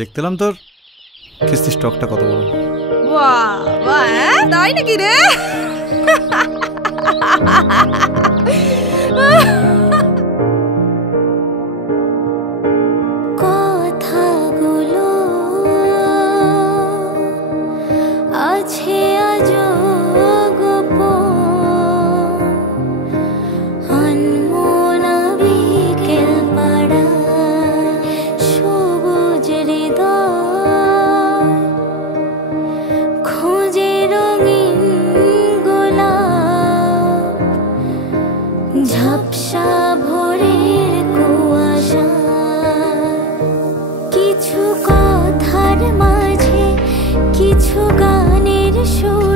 দেখতেলাম তোর কিস্তির স্টকটা কত বড়। বাহ বাহ, তাই নাকি রে? কথাগুলো আছে আজও গোপন, আনমনা বিকেল পাড়ায় সবুজ হৃদয় খোঁজে রঙিন গোলাপ, ঝাপসা ভোরের কুয়াশা। কিছু কথার মাঝে কিছু গানের সুর